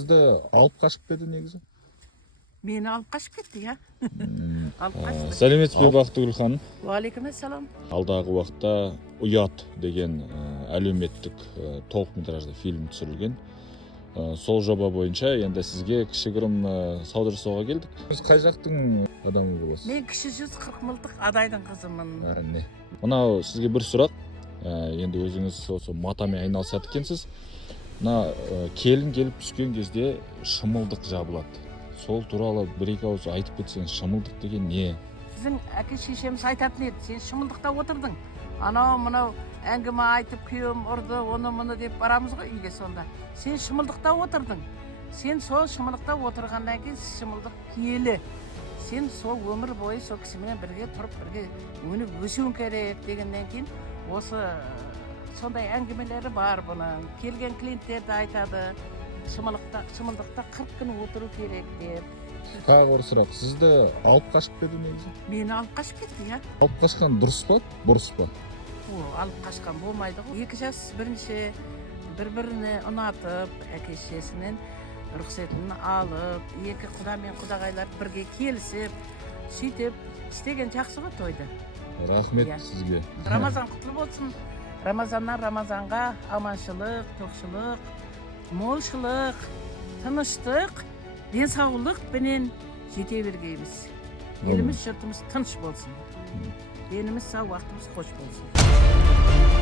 Сізді алып қашып беді негізі? Мені алып қашып кетті, я. Алып қашты. Сәлеметсіз бе Бақтыгүл ханым? Уағалейкумассалам. Алдағы уақытта «Ұят» деген әлеуметтік толықметражды фильм түсірілген. Сол жоба бойынша енді сізге кішігірім сауда жасауға келдік. Сіз қай жақтың адамы боласыз? Мен кіші 140 мылтық адайдың қызымын. Не? Мынау сізге бір сұрақ. Енді өзіңіз осы матамен айналысады екенсіз. Мына келін келіп түскен кезде шымылдық жабылады. Сол туралы бір-екі ауыз айтып кетсеңіз, шымылдық деген не? Біздің әке шешеміз айтатын еді, сен шымылдықта отырдың. Анау әңгіме айтып күйеуім ұрды, оны деп барамыз ғой үйге сонда. Сен шымылдықта отырдың. Сен сол шымылдықта отырғаннан кейін шымылдық киелі. Сен сол өмір бойы сол кісімен бірге тұрып, бірге өніп өсуің керек дегеннен кейін осы сондай әңгімелері бар бұның. Келген клиенттерді айтады, шымылдықта 40 күн отыру керек деп. Тағы бір сұрақ. Сізді алып қашып беді негізі? Мені алып қашып кетті, я. Алып қашқан дұрыс па, бұрыс па? Алып қашқан болмайды ғой. Екі жас бірінші бір-біріне ұнатып, әке-шешесінен рұқсатын алып, екі құда мен құдағайлар бірге келісіп, сөйтіп істеген жақсы ғой тойды. Рахмет сізге. Рамазан құтлы болсын. Рамазаннан Рамазанға аманшылық, тоқшылық, молшылық, тыныштық, денсаулық пенен жете бергейміз. Еліміз, жұртымыз тыныш болсын. Деніміз сау, уақытымыз қош болсын.